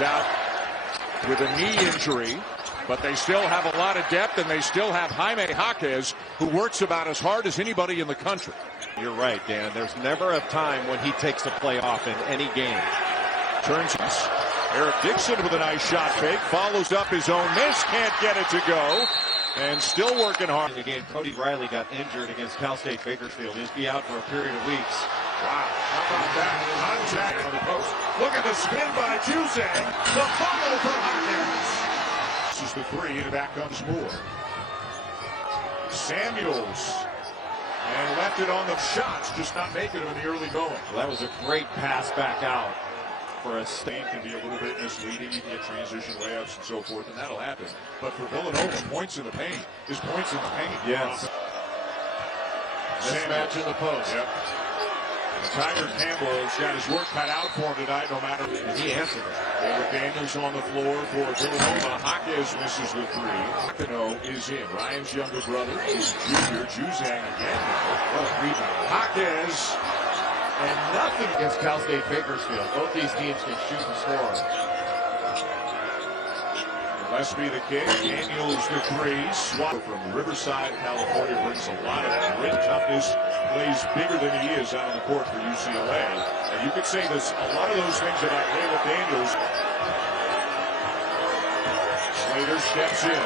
Out with a knee injury, but they still have a lot of depth, and they still have Jaime Jaquez, who works about as hard as anybody in the country. You're right, Dan. There's never a time when he takes a play off in any game. Turns Eric Dixon with a nice shot fake, follows up his own miss, can't get it to go, and still working hard. In the game, Cody Riley got injured against Cal State Bakersfield. He'll be out for a period of weeks. Wow, how about that? Contact on the post. Look at the spin by Juzang. The fumble for Jaquez. This is the three, and back comes Moore. Samuels. And left it on the shots, just not making them in the early going. Well, that was a great pass back out for a Stain can be a little bit misleading. You get transition layups and so forth, and that'll happen. But for Villanova, points in the paint is points in the paint. Yes. Mismatch in the post. Yep. Tiger Campbell's got his work cut out for him tonight, no matter. And he answered it. David Daniels on the floor for Villanova. Jaquez misses the three. Cano is in. Ryan's younger brother is junior. Juzang again. What a rebound. Jaquez. And nothing against Cal State Bakersfield. Both these teams can shoot and score. Gillespie the kick. Daniels the three. Swat from Riverside, California, brings a lot of grit, toughness. Plays bigger than he is out on the court for UCLA. And you could say this, a lot of those things about Caleb Daniels. Slater steps in.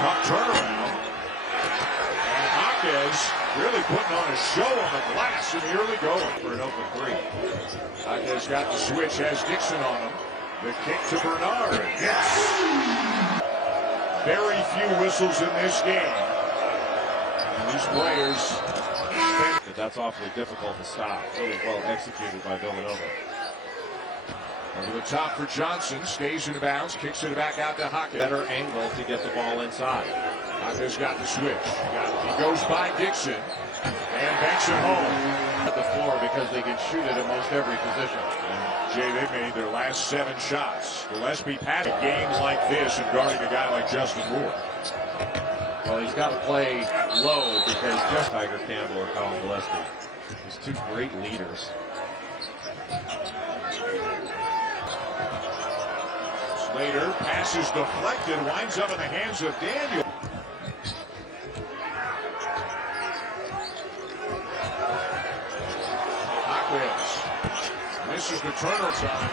Tough turnaround. And Jaquez really putting on a show on the glass in the early going for an open three. Jaquez got the switch, has Dixon on him. The kick to Bernard. Yes! Very few whistles in this game. And these players... That's awfully difficult to stop. Really well executed by Villanova. Over the top for Johnson. Stays in bounds. Kicks it back out to Jaquez. Better angle to get the ball inside. Jaquez got the switch. He goes by Dixon. And banks it home. At the floor because they can shoot it at most every position. And Jay, they made their last 7 shots. Gillespie passing games like this and guarding a guy like Justin Moore. Well, he's got to play low because just Tiger Campbell or Colin Gillespie. He's two great leaders. Slater passes deflected, winds up in the hands of Daniel. Jaquez misses the turner time.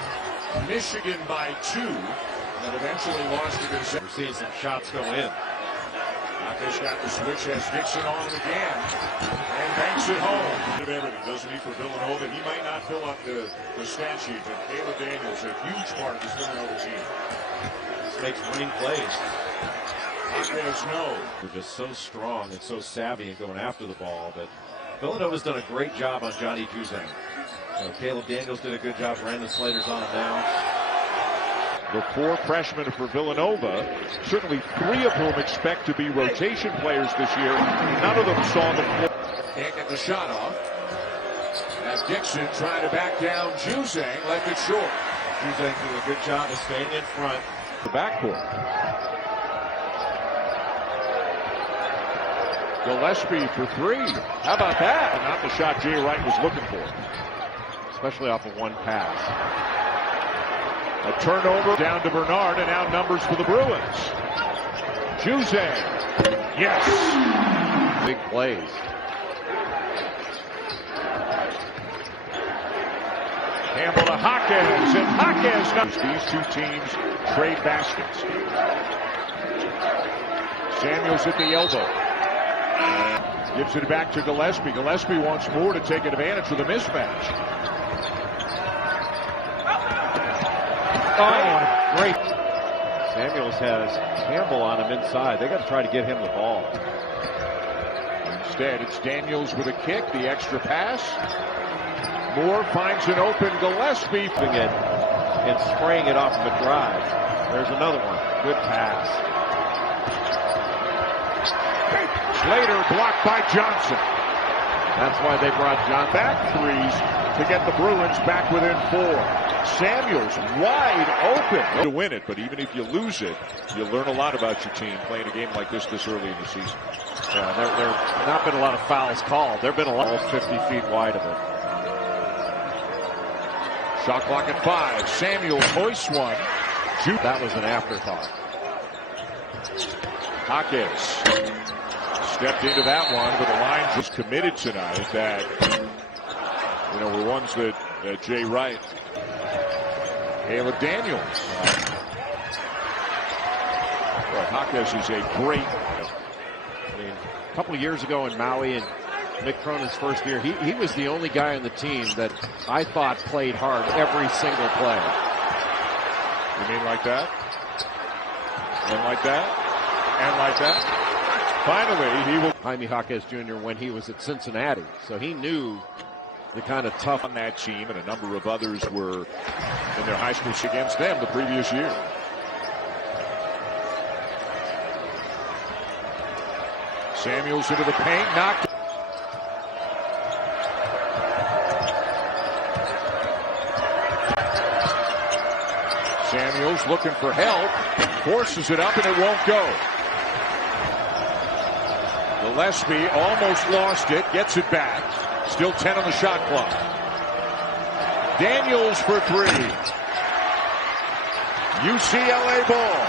Michigan by 2, and eventually lost it in. We're seeing some shots go in. Jaquez got the switch, has Dixon on him again, and banks it home. Everything, doesn't he, for Villanova? He might not fill up the stat sheet, but Caleb Daniels, a huge part of this Villanova team. This makes winning plays. Jaquez, no. They're just so strong and so savvy in going after the ball, but Villanova's done a great job on Johnny Juzang. Caleb Daniels did a good job. Brandon Slater's on him now. The 4 freshmen for Villanova, certainly 3 of whom expect to be rotation players this year. None of them saw the floor. Can't get the shot off. As Dixon trying to back down Juzang, left it short. Juzang did a good job of staying in front. The backcourt. Gillespie for 3. How about that? Not the shot Jay Wright was looking for, especially off of one pass. A turnover down to Bernard, and now numbers for the Bruins. Juzang. Yes. Big plays. Campbell to Jaquez, and Jaquez knows these 2 teams trade baskets. Samuels at the elbow. And gives it back to Gillespie. Gillespie wants Moore to take advantage of the mismatch. Oh, great. Samuels has Campbell on him inside. They got to try to get him the ball. Instead, it's Daniels with a kick, the extra pass. Moore finds an open Gillespie. And spraying it off of a drive. There's another one. Good pass. Slater blocked by Johnson. That's why they brought John back 3s to get the Bruins back within 4. Samuels wide open to win it, but even if you lose it, you learn a lot about your team playing a game like this early in the season. Yeah, there not been a lot of fouls called. There have been a lot, 50 feet wide of it. Shot clock at 5. Samuels hoists one. That was an afterthought. Jaquez stepped into that one, but the line just committed tonight that, were ones that Jay Wright. Caleb Daniels. Well, Jaquez is a great. A couple of years ago in Maui and Mick Cronin's first year, he was the only guy on the team that I thought played hard every single play. You mean like that? And like that? And like that? Finally, he will. Jaime Jaquez Jr. when he was at Cincinnati, so he knew the kind of tough on that team, and a number of others were in their high schools against them the previous year. Samuels into the paint, knocked. Samuels looking for help, forces it up, and it won't go. Gillespie almost lost it, gets it back. Still 10 on the shot clock. Daniels for 3. UCLA ball.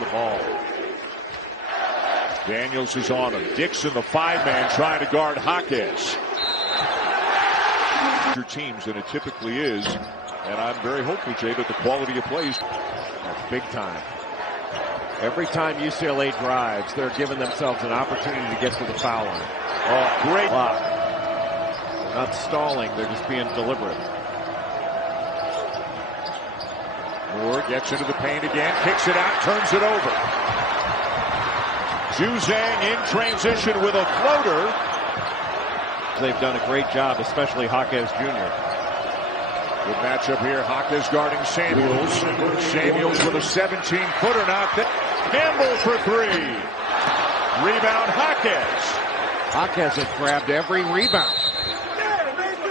The ball. Daniels is on him. Dixon, the 5-man, trying to guard Jaquez. Teams than it typically is, and I'm very hopeful, Jay, that the quality of plays big time. Every time UCLA drives, they're giving themselves an opportunity to get to the foul line. Oh, great block. They're not stalling, they're just being deliberate. Moore gets into the paint again, kicks it out, turns it over. Juzang in transition with a floater. They've done a great job, especially Jaquez Jr. Good matchup here. Jaquez guarding Samuels. Samuels with a 17-footer knocked down. Campbell for 3. Rebound Jaquez. Jaquez has grabbed every rebound.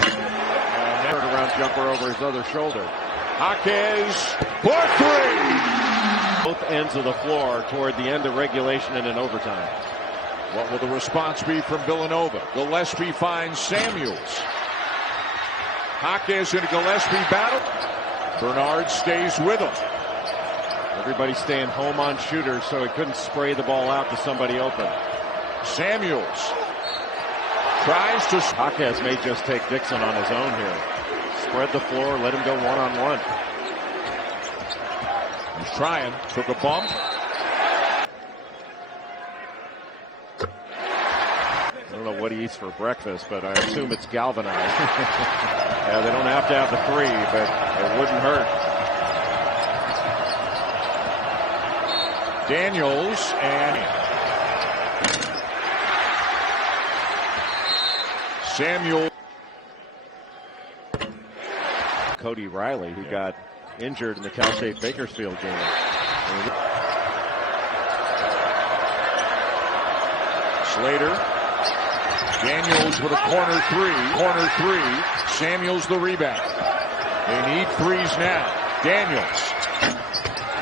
And then around jumper over his other shoulder. Jaquez for 3. Both ends of the floor toward the end of regulation and in overtime. What will the response be from Villanova? Gillespie finds Samuels. Jaquez in a Gillespie battle. Bernard stays with him. Everybody staying home on shooters so he couldn't spray the ball out to somebody open. Samuels tries to. Jaquez may just take Dixon on his own here. Spread the floor, let him go one-on-one. He's trying. Took a bump. I don't know what he eats for breakfast, but I assume it's galvanized. Yeah, they don't have to have the 3, but it wouldn't hurt. Daniels and Samuel. Cody Riley, who got injured in the Cal State Bakersfield game. Slater. Daniels with a corner 3. Corner 3. Samuels the rebound. They need 3s now. Daniels